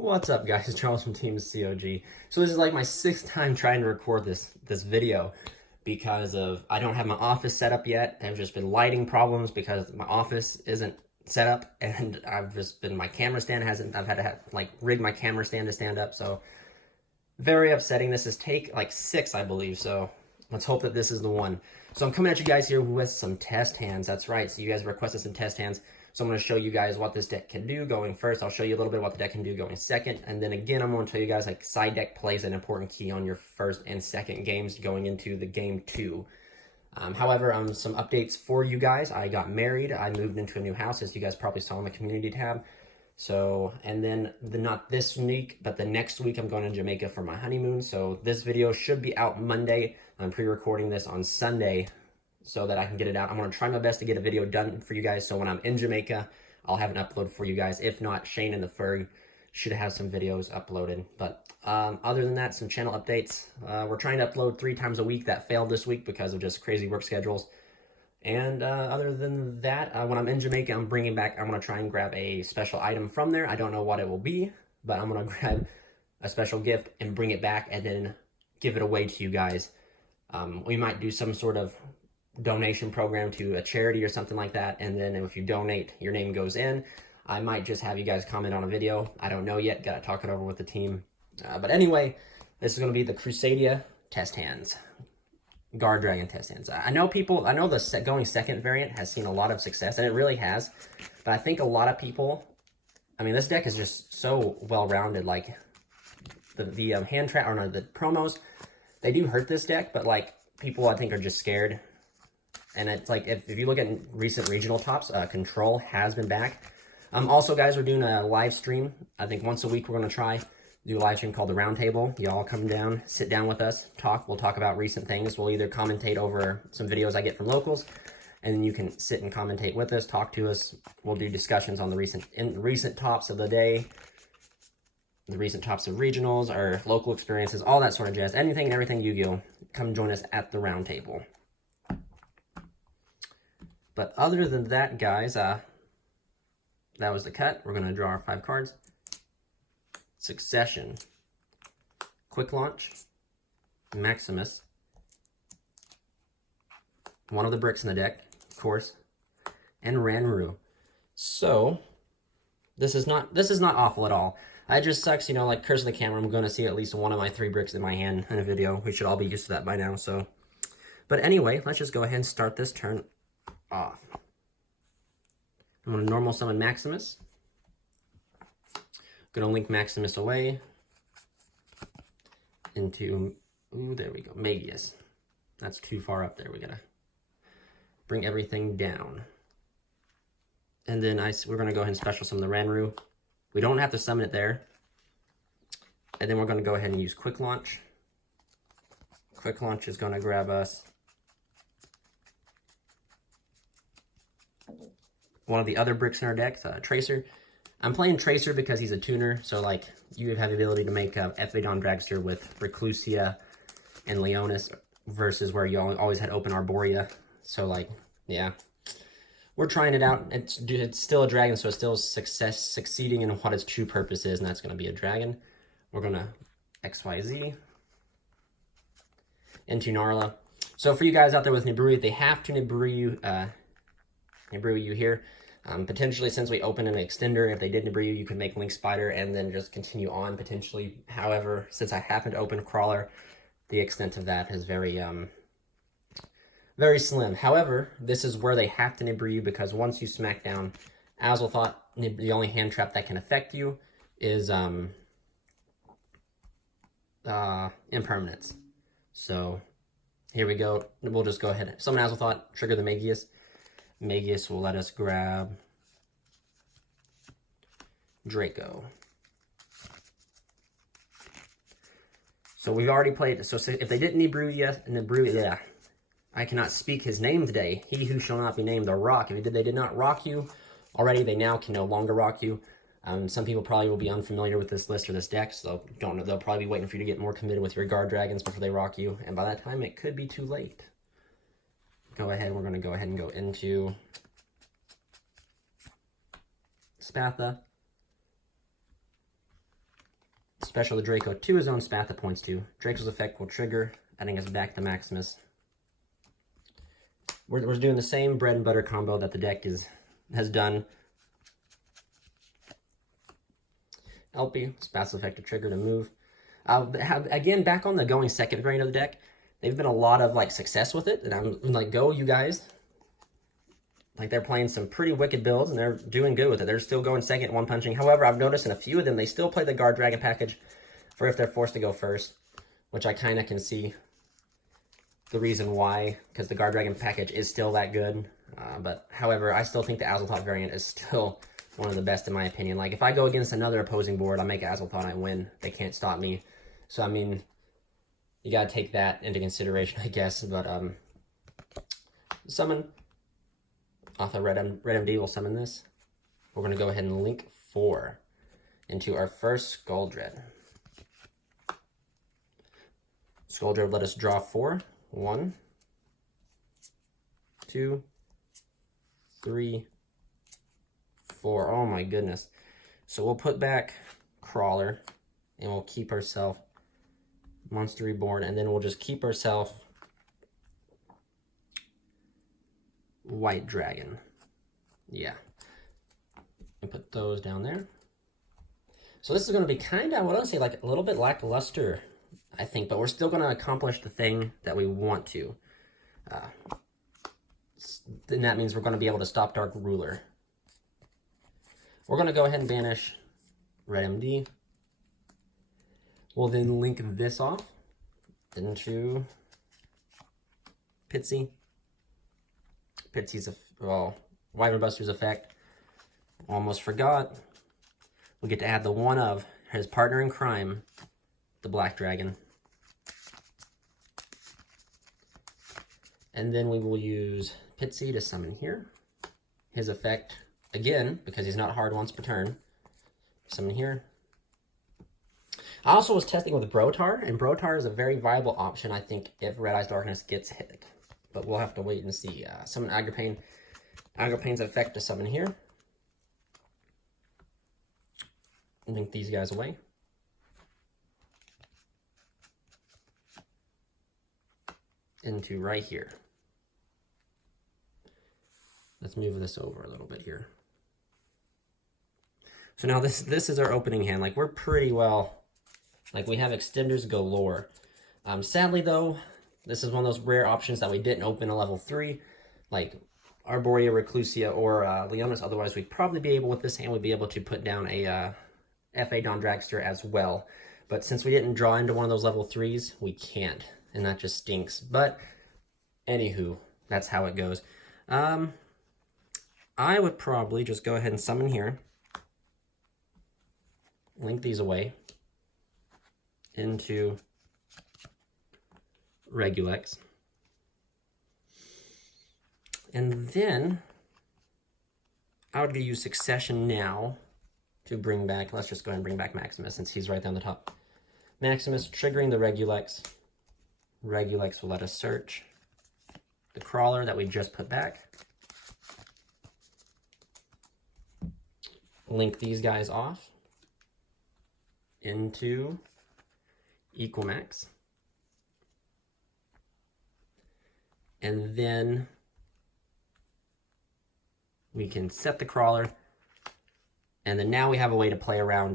What's up, guys? Charles from Team COG. So this is like my 6th time trying to record this video because of I don't have my office set up yet. I've just been lighting problems because my office isn't set up, and my camera stand hasn't. I've had to rig my camera stand to stand up. So very upsetting. This is take like 6, I believe. So let's hope that this is the one. So I'm coming at you guys here with some test hands. That's right. So you guys requested some test hands. So I'm going to show you guys what this deck can do going first. I'll show you a little bit what the deck can do going second. And then again, I'm going to tell you guys like side deck plays an important key on your first and second games going into the game 2. However, some updates for you guys. I got married. I moved into a new house, as you guys probably saw in the community tab. So, and then not this week, but the next week, I'm going to Jamaica for my honeymoon. So this video should be out Monday. I'm pre-recording this on Sunday so that I can get it out. I'm going to try my best to get a video done for you guys. So when I'm in Jamaica, I'll have an upload for you guys. If not, Shane and the Ferg should have some videos uploaded. But other than that, some channel updates. We're trying to upload 3 times a week. That failed this week because of just crazy work schedules. And other than that, when I'm in Jamaica, I'm going to try and grab a special item from there. I don't know what it will be, but I'm going to grab a special gift and bring it back and then give it away to you guys. We might do some sort of donation program to a charity or something like that, and then if you donate, your name goes in. I might just have you guys comment on a video. I don't know yet. Gotta talk it over with the team. But anyway, this is going to be the Crusadia test hands. Guardragon test hands. I know the going second variant has seen a lot of success, and it really has. But I think a lot of people, I mean, this deck is just so well-rounded. Like, the hand trap, or no, the promos, they do hurt this deck, but like, people I think are just scared. And it's like, if you look at recent regional tops, Control has been back. Also, guys, we're doing a live stream. I think once a week we're going to try do a live stream called the Roundtable. Y'all come down, sit down with us, talk. We'll talk about recent things. We'll either commentate over some videos I get from locals, and then you can sit and commentate with us, talk to us. We'll do discussions on the recent tops of the day, the recent tops of regionals, our local experiences, all that sort of jazz. Anything and everything Yu-Gi-Oh! Come join us at the Roundtable. But other than that, guys, that was the cut. We're going to draw our 5 cards. Succession. Quick Launch. Maximus. One of the bricks in the deck, of course. And Ranru. So, this is not awful at all. It just sucks, you know, like Curse of the Camera, I'm going to see at least one of my 3 bricks in my hand in a video. We should all be used to that by now, so. But anyway, let's just go ahead and start this turn off. I'm going to normal summon Maximus. Going to link Maximus away into, ooh, there we go, Magius. That's too far up there. We got to bring everything down. And then we're going to go ahead and special summon the Ranru. We don't have to summon it there. And then we're going to go ahead and use Quick Launch. Quick Launch is going to grab us one of the other bricks in our deck, Tracer. I'm playing Tracer because he's a tuner, so like you have the ability to make Epidon Dragster with Reclusia and Leonis versus where you always had open Arborea. So like, yeah, we're trying it out. It's still a dragon, so it's still succeeding in what its true purpose is, and that's going to be a dragon. We're going to XYZ into Narla. So for you guys out there with Nibiru, they have to Nibiru you here. Potentially, since we open an extender, if they did Nibiru, you could make Link Spider and then just continue on potentially. However, since I happen to open Crawler, the extent of that is very slim. However, this is where they have to Nibiru because once you smack down Azalthot, the only hand trap that can affect you is Impermanence. So here we go. We'll just go ahead and summon Azalthot, trigger the Magius. Magius will let us grab Draco. So we've already played. So if they didn't Nibiru yet, yeah, I cannot speak his name today. He who shall not be named, the Rock. If they did not rock you already, they now can no longer rock you. Some people probably will be unfamiliar with this list or this deck, so don't know. They'll probably be waiting for you to get more committed with your Guardragons before they rock you, and by that time, it could be too late. We're going to go ahead and go into Spatha. special the Draco to his own spot that points to. Draco's effect will trigger, adding us back to Maximus. We're doing the same bread and butter combo that the deck has done. LP, Spat's effect to trigger to move. Again, back on the going second variant of the deck, they've been a lot of like success with it, and I'm like, go you guys. Like, they're playing some pretty wicked builds, and they're doing good with it. They're still going second, one punching. However, I've noticed in a few of them, they still play the Guardragon package for if they're forced to go first, which I kind of can see the reason why, because the Guardragon package is still that good. But however, I still think the Azathoth variant is still one of the best in my opinion. Like, if I go against another opposing board, I make Azathoth, I win. They can't stop me. So, I mean, you got to take that into consideration, I guess. But, summon. Off of Red MD, we'll summon this. We're going to go ahead and link 4 into our first Skuldred. Skuldred let us draw 4. 1, 2, 3, 4. Oh my goodness. So we'll put back Crawler, and we'll keep ourselves Monster Reborn, and then we'll just keep ourselves White Dragon. Yeah. And put those down there. So this is going to be kind of, I want to say, like a little bit lackluster, I think, but we're still going to accomplish the thing that we want to. Then that means we're going to be able to stop Dark Ruler. We're going to go ahead and banish Red MD. We'll then link this off into Pitsy. Pitsy's, Wyvern Buster's effect. Almost forgot. We get to add the one of his partner in crime, the Black Dragon. And then we will use Pitsy to summon here. His effect, again, because he's not hard once per turn, summon here. I also was testing with Brotar, and Brotar is a very viable option, I think, if Red Eyes Darkness gets hit. But we'll have to wait and see. Summon Agripane. Agripane's effect to summon here. Link these guys away. Into right here. Let's move this over a little bit here. So now this is our opening hand. Like, we're pretty well, like, we have extenders galore. Sadly though, this is one of those rare options that we didn't open a level 3, like Arborea, Reclusia, or Leonis. Otherwise, we'd probably be able, with this hand, we'd be able to put down a FA Don Dragster as well. But since we didn't draw into one of those level 3s, we can't, and that just stinks. But, anywho, that's how it goes. I would probably just go ahead and summon here. Link these away into Regulex. And then I would use Succession now to bring back, let's just go ahead and bring back Maximus since he's right down the top. Maximus triggering the Regulex. Regulex will let us search the Crawler that we just put back. Link these guys off into Equimax. And then we can set the Crawler. And then now we have a way to play around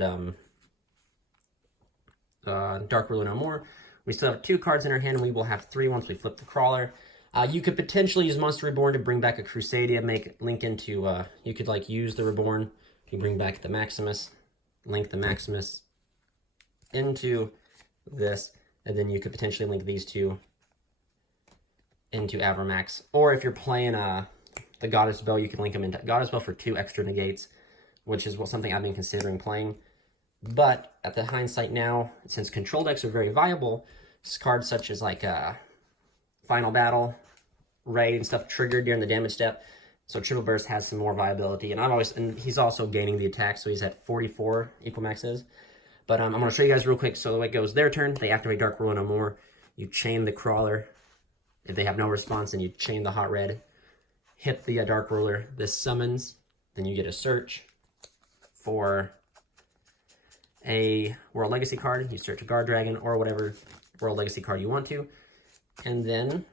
Dark Ruler no more. We still have 2 cards in our hand, and we will have 3 once we flip the Crawler. You could potentially use Monster Reborn to bring back a Crusadia, make link into, you could like use the Reborn to bring back the Maximus, link the Maximus into this, and then you could potentially link these 2 into Avramax. Or if you're playing the Goddess Bell, you can link them into Goddess Bell for 2 extra negates, which is something I've been considering playing. But at the hindsight now, since control decks are very viable, cards such as like Final Battle, Raid, and stuff triggered during the damage step. So Triple Burst has some more viability, and he's also gaining the attack, so he's at 44 Equimaxes. But I'm going to show you guys real quick. So the way it goes, their turn, they activate Dark Ruler no more. You chain the Crawler. If they have no response, then you chain the Hot Red. Hit the Dark Ruler. This summons. Then you get a search for a World Legacy card. You search a Guardragon or whatever World Legacy card you want to. And then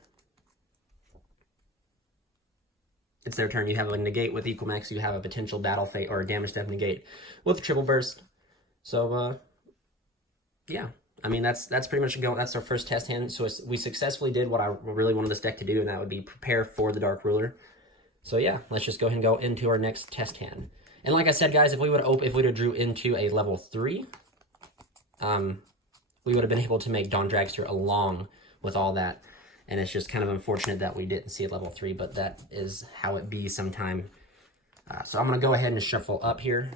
it's their turn. You have a negate with equal max. You have a potential battle fate or a damage step negate with triple burst. So, yeah. I mean, that's pretty much that's our first test hand. So we successfully did what I really wanted this deck to do, and that would be prepare for the Dark Ruler. So yeah, let's just go ahead and go into our next test hand. And like I said, guys, if we would have drew into a level 3, we would have been able to make Dawn Dragster along with all that. And it's just kind of unfortunate that we didn't see a level 3, but that is how it be sometime. So I'm going to go ahead and shuffle up here,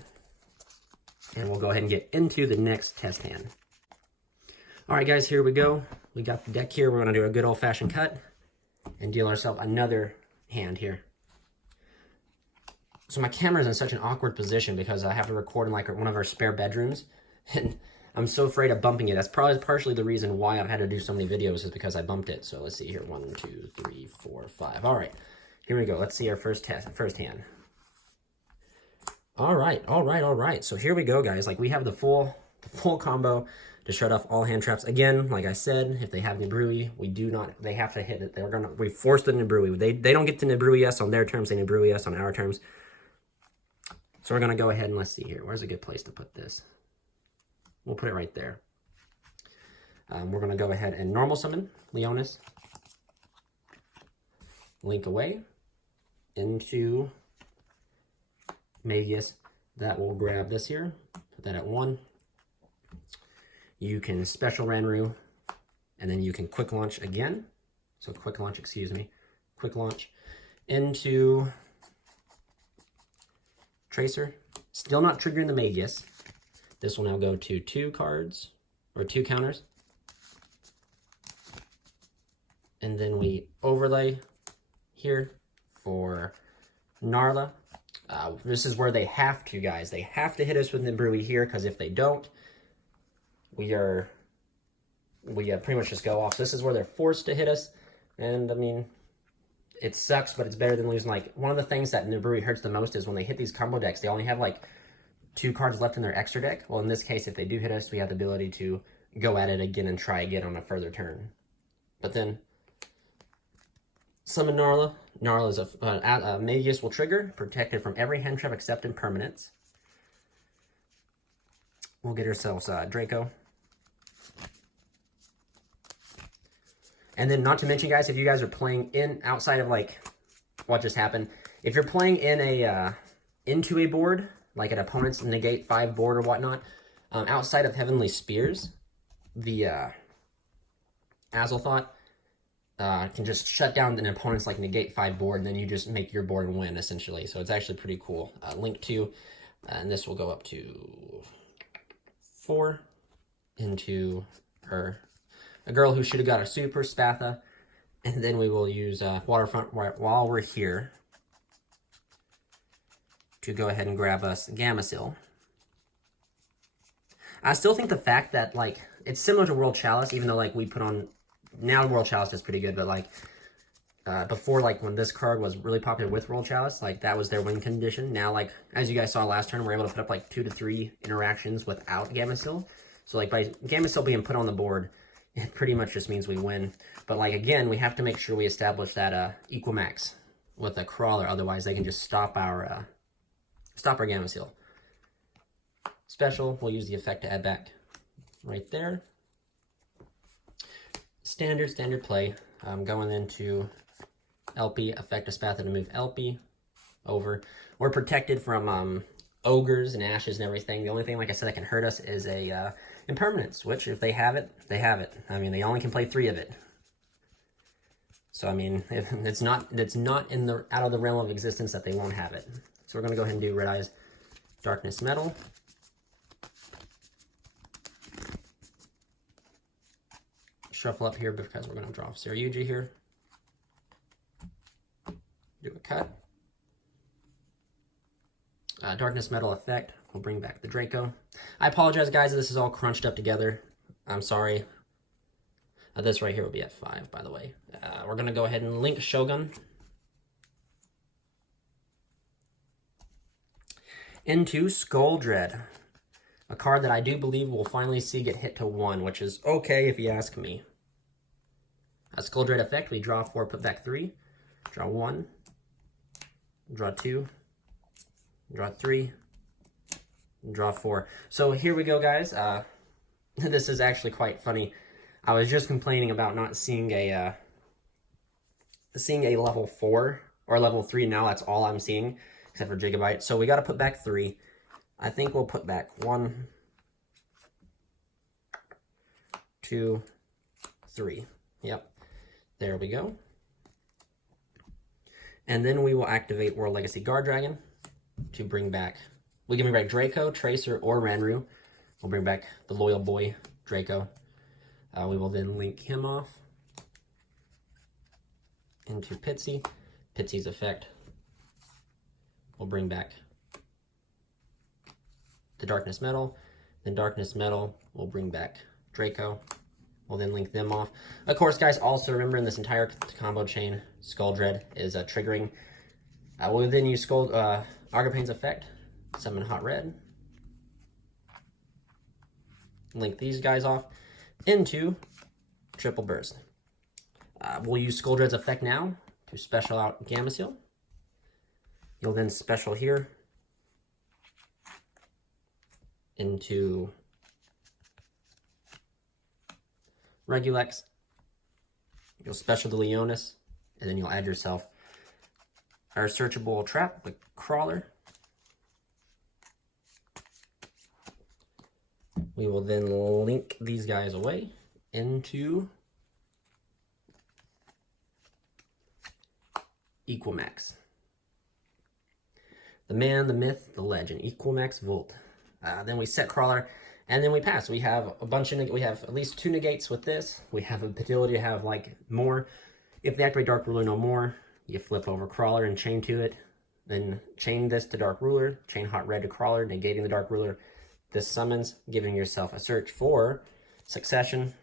and we'll go ahead and get into the next test hand. All right, guys, here we go. We got the deck here. We're going to do a good old-fashioned cut and deal ourselves another hand here. So my camera's in such an awkward position because I have to record in like one of our spare bedrooms, and I'm so afraid of bumping it. That's probably partially the reason why I've had to do so many videos, is because I bumped it. So let's see here. 1, 2, 3, 4, 5. All right, here we go. Let's see our first hand. All right. So here we go, guys. Like, we have the full combo to shut off all hand traps. Again, like I said, if they have Nibrui, they have to hit it. We force the Nibrui. They don't get to Nibrui us on their terms, they Nibrui us on our terms. So we're gonna go ahead and let's see here. Where's a good place to put this? We'll put it right there. We're gonna go ahead and normal summon Leonis. Link away into Magius. That will grab this here, put that at 1. You can special Ranru, and then you can quick launch again. So quick launch into Tracer. Still not triggering the Magius. This will now go to 2 cards, or 2 counters. And then we overlay here for Narla. This is where they have to, guys. They have to hit us with Nibrui here, because if they don't, we pretty much just go off. So this is where they're forced to hit us. And I mean, it sucks, but it's better than losing. Like, one of the things that Nibrui hurts the most is when they hit these combo decks, they only have like 2 cards left in their extra deck. Well, in this case, if they do hit us, we have the ability to go at it again and try again on a further turn. But then summon Narla. Narla is a Magius will trigger, protected from every hand trap except in permanents. We'll get ourselves Draco. And then, not to mention, guys, if you guys are playing outside of like what just happened, if you're playing in into a board, like an opponent's negate 5 board or whatnot, outside of Heavenly Spears, the Azalthought can just shut down an opponent's like negate 5 board, and then you just make your board win, essentially. So it's actually pretty cool. Link 2, and this will go up to 4 into her. A girl who should have got a super Spatha. And then we will use Waterfront while we're here to go ahead and grab us Gamecill. I still think the fact that, like, it's similar to World Chalice, even though, like, we put on... Now World Chalice is pretty good, but, like, before, like, when this card was really popular with World Chalice, like, that was their win condition. Now, like, as you guys saw last turn, we're able to put up, like, 2 to 3 interactions without Gamecill. So, like, by Gamecill being put on the board, it pretty much just means we win. But, like, again, we have to make sure we establish that equal max with a Crawler. Otherwise, they can just stop our Gamecill. Special, we'll use the effect to add back right there. Standard play. Going into LP, effect a Spatha to move LP over. We're protected from ogres and ashes and everything. The only thing, like I said, that can hurt us is a impermanence, which if they have it, they have it. I mean, they only can play 3 of it. So I mean, if it's not out of the realm of existence that they won't have it. So we're gonna go ahead and do Red Eyes Darkness Metal. Shuffle up here because we're gonna draw Saryuji here. Do a cut. Darkness Metal effect. We'll bring back the Draco. I apologize, guys, this is all crunched up together. I'm sorry. This right here will be at 5, by the way. We're going to go ahead and link Shogun into Skull Dread. A card that I do believe we'll finally see get hit to 1, which is okay if you ask me. A Skull Dread effect, we draw 4, put back 3. Draw 1. Draw 2. Draw 3. Draw 4. So here we go, guys. This is actually quite funny. I was just complaining about not seeing a level 4 or level 3. Now that's all I'm seeing, except for Gigabyte. So we got to put back 3. I think we'll put back 1, 2, 3. Yep. There we go. And then we will activate World Legacy Guardragon to bring back... We can bring back Draco, Tracer, or Ranru. We'll bring back the loyal boy, Draco. We will then link him off into Pitsy. Pitsy's effect. We'll bring back the Darkness Metal. Then Darkness Metal will bring back Draco. We'll then link them off. Of course, guys, also remember in this entire combo chain, Skull Dread is triggering. We'll then use Agapane's effect, summon Hot Red. Link these guys off into Triple Burst. We'll use Skull Dread's effect now to special out Gamma Seal. You'll then special here into Regulex. You'll special the Leonis, and then you'll add yourself our searchable trap, the Crawler. We will then link these guys away into Equimax. The man, the myth, the legend, Equimax Volt. Then we set Crawler, and then we pass. We have a bunch of, we have at least 2 negates with this. We have the ability to have like more. If they activate Dark Ruler no more, you flip over Crawler and chain to it. Then chain this to Dark Ruler, chain Hot Red to Crawler, negating the Dark Ruler. This summons, giving yourself a search for Succession.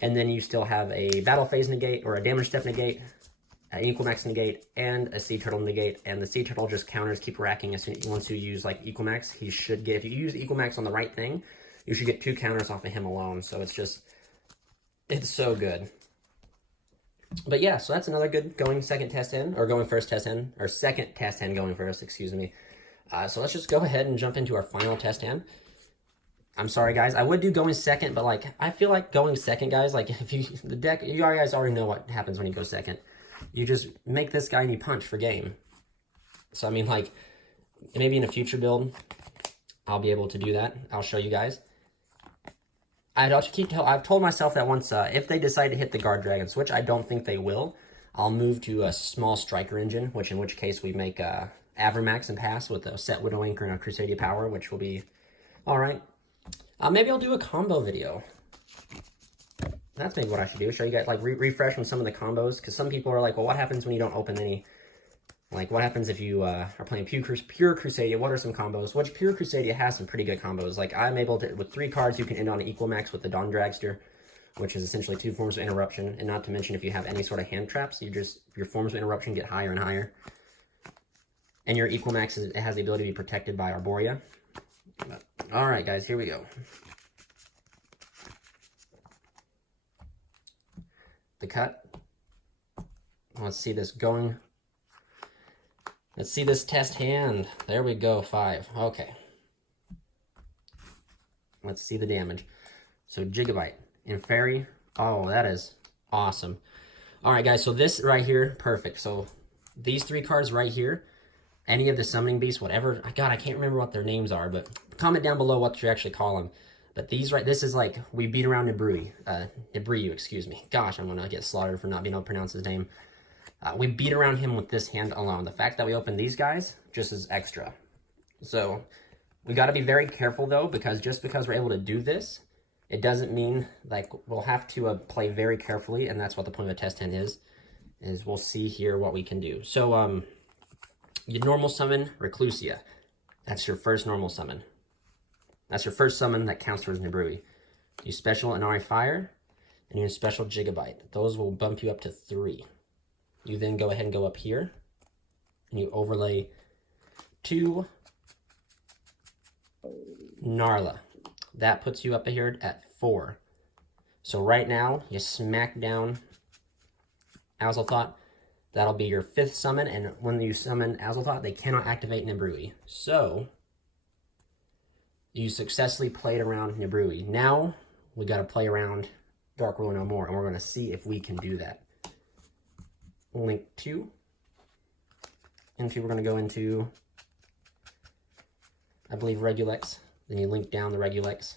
And then you still have a Battle Phase negate, or a Damage Step negate, an Equimax negate, and a Sea Turtle negate. And the Sea Turtle just counters, keep racking as soon once you use like Equimax. He should get, if you use Equimax on the right thing, you should get 2 counters off of him alone. So it's just, it's so good. But yeah, so that's another good going second test in, or going first test in, or second test in going first, excuse me. So let's just go ahead and jump into our final test hand. I'm sorry, guys. I would do going second, but like I feel like going second, guys. Like if you the deck, you guys already know what happens when you go second. You just make this guy and you punch for game. So I mean, like maybe in a future build, I'll be able to do that. I'll show you guys. I've told myself that once if they decide to hit the Guardragon switch, I don't think they will. I'll move to a small striker engine, in which case we make Avermax and pass with a set Widow Anchor and a Crusadia Power, which will be all right. Maybe I'll do a combo video. That's maybe what I should do. Show you guys, like, refresh on some of the combos. Because some people are like, well, what happens when you don't open any? Like, what happens if you are playing pure Crusadia? What are some combos? Which pure Crusadia has some pretty good combos. Like, I'm able to, with 3 cards, you can end on an Equimax with the Dawn Dragster, which is essentially 2 forms of interruption. And not to mention, if you have any sort of hand traps, your forms of interruption get higher and higher. And your Equimax it has the ability to be protected by Arborea. All right, guys, here we go. The cut. Let's see this going. Let's see this test hand. There we go, 5. Okay. Let's see the damage. So Gigabyte and Fairy. Oh, that is awesome. All right, guys, so this right here, perfect. So these 3 cards right here, any of the summoning beasts, whatever. God, I can't remember what their names are, but comment down below what you actually call them. But these this is like, we beat around Nibriyu, excuse me. Gosh, I'm gonna get slaughtered for not being able to pronounce his name. We beat around him with this hand alone. The fact that we opened these guys just is extra. So we got to be very careful though, because just because we're able to do this, it doesn't mean like we'll have to play very carefully, and that's what the point of a test hand is we'll see here what we can do. So you normal summon Reclusia. That's your first normal summon. That's your first summon that counts towards Nibrui. You special Inari Fire, and you special Gigabyte. Those will bump you up to 3. You then go ahead and go up here, and you overlay 2 Narla. That puts you up here at 4. So right now, you smack down Azalthot. That'll be your 5th summon, and when you summon Azalthot, they cannot activate Nibrui. So, you successfully played around Nibrui. Now, we got to play around Dark Ruler No More, and we're going to see if we can do that. Link 2. We're going to go into, I believe, Regulex. Then you link down the Regulex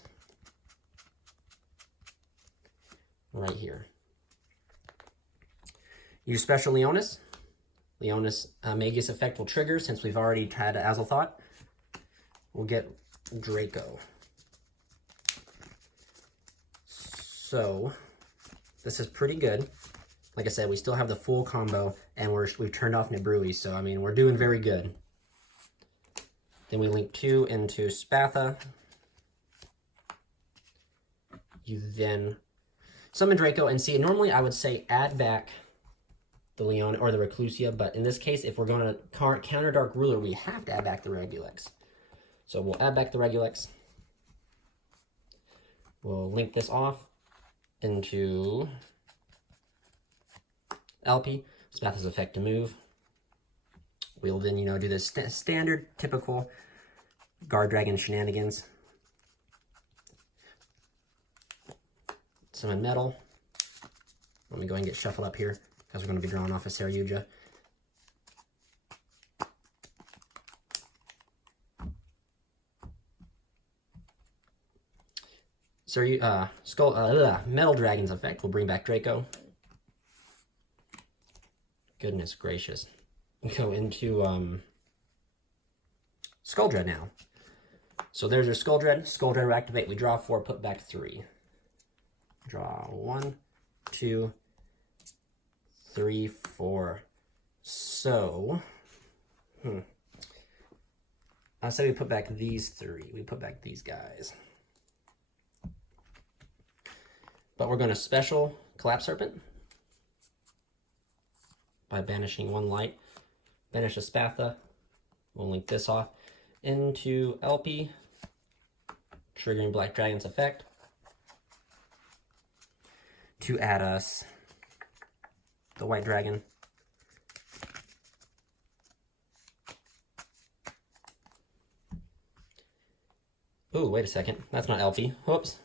right here. Your special Leonis. Leonis Magus effect will trigger since we've already had Azalthot. We'll get Draco. So, this is pretty good. Like I said, we still have the full combo, and we've turned off Nibrui, so I mean, we're doing very good. Then we link 2 into Spatha. You then summon Draco, and see, normally I would say add back the Leon or the Reclusia, but in this case, if we're going to counter Dark Ruler, we have to add back the Regulex. So we'll add back the Regulex. We'll link this off into LP. Spatha's effect to move. We'll then, do this standard, typical Guardragon shenanigans. Summon Metal. Let me go ahead and get shuffled up here, because we're going to be drawing off a Saryuja. Metal Dragon's effect will bring back Draco. Goodness gracious. Go into Skull Dread now. So there's your Skull Dread. Skull Dread will activate. We draw 4, put back 3. Draw 1, 2, 3, 4. So, I say we put back these 3. We put back these guys. But we're going to special Collapse Serpent by banishing 1 light. Banish a Spatha. We'll link this off into LP, triggering Black Dragon's effect to add us the White Dragon. Oh, wait a second. That's not LP. Whoops.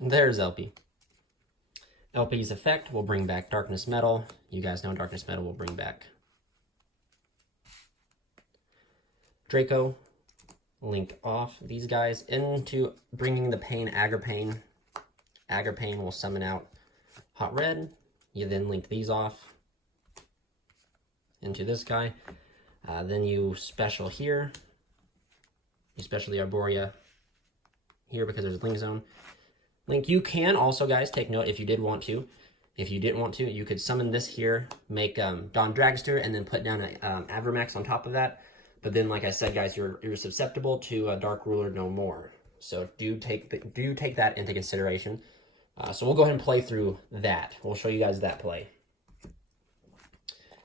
There's LP. LP's effect will bring back Darkness Metal. You guys know Darkness Metal will bring back Draco. Link off these guys into bringing the Pain, Agripane. Agripane will summon out Hot Red. You then link these off into this guy. Then you special here. You special the Arborea here because there's a Link Zone. Link, you can also, guys, take note if you did want to. If you didn't want to, you could summon this here, make Dawn Dragster, and then put down an Avramax on top of that. But then, like I said, guys, you're susceptible to a Dark Ruler No More. So do take that into consideration. So we'll go ahead and play through that. We'll show you guys that play.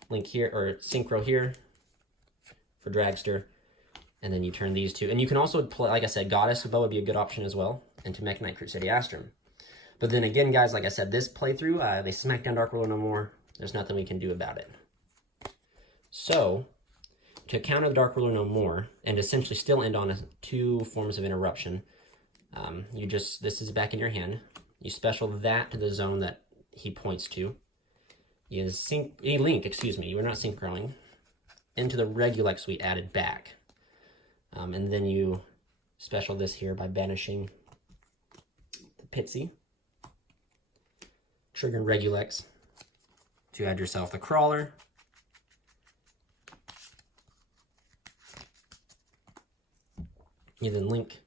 Link here, or Synchro here for Dragster. And then you turn these two. And you can also play, like I said, Goddess Bow would be a good option as well. And to Mekk-Knight Crusadia Astrum. But then again, guys, like I said, this playthrough, they smack down Dark Ruler No More. There's nothing we can do about it. So, to counter the Dark Ruler No More, and essentially still end on 2 forms of interruption, this is back in your hand. You special that to the zone that he points to. You link, you were not synchroing, into the Regulex we added back. And then you special this here by banishing the Pitsy. Trigger Regulex to add yourself the Crawler. You then link.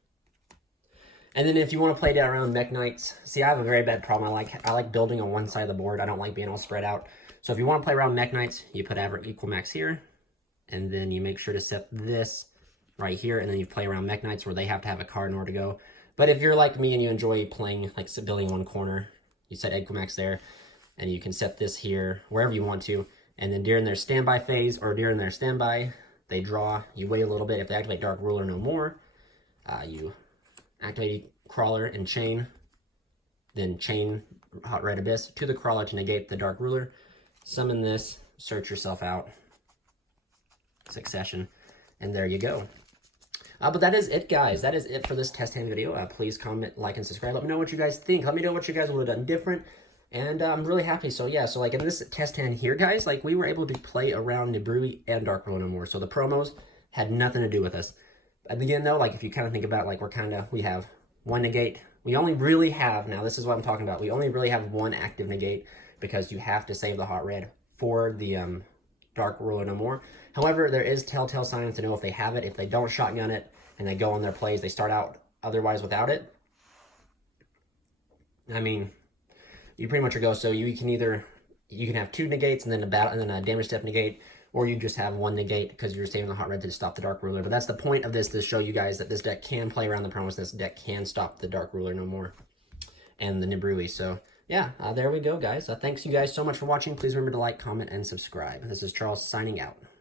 And then if you want to play down around Mekk-Knights, see, I have a very bad problem. I like building on one side of the board. I don't like being all spread out. So if you want to play around Mekk-Knights, you put Average Equal Max here, and then you make sure to set this right here, and then you play around Mekk-Knights where they have to have a card in order to go. But if you're like me and you enjoy playing, like building one corner, you set Equal-Max there, and you can set this here wherever you want to. And then during their standby phase, or during their standby, they draw, you wait a little bit. If they activate Dark Ruler No More, You activate Crawler and Chain, then chain Hot Red Abyss to the Crawler to negate the Dark Ruler. Summon this, search yourself out, Succession, and there you go. But that is it, guys. That is it for this test hand video. Please comment, like, and subscribe. Let me know what you guys think. Let me know what you guys would have done different. And I'm really happy. So yeah, so like in this test hand here, guys, like we were able to play around Nibrui and Dark Ruler no more. So the promos had nothing to do with us. At the end though, like if you kind of think about, like we have one negate. We only really have, now this is what I'm talking about, we only really have one active negate because you have to save the Hot Red for the Dark Ruler no more. However, there is telltale signs to know if they have it. If they don't shotgun it and they go on their plays, they start out otherwise without it. I mean, you pretty much are go. So you can have two negates and then a damage step negate, or you just have one negate because you're saving the Hot Red to stop the Dark Ruler. But that's the point of this, to show you guys that this deck can play around the promos. This deck can stop the Dark Ruler no more and the Nibrui. So yeah, there we go, guys. Thanks you guys so much for watching. Please remember to like, comment, and subscribe. This is Charles signing out.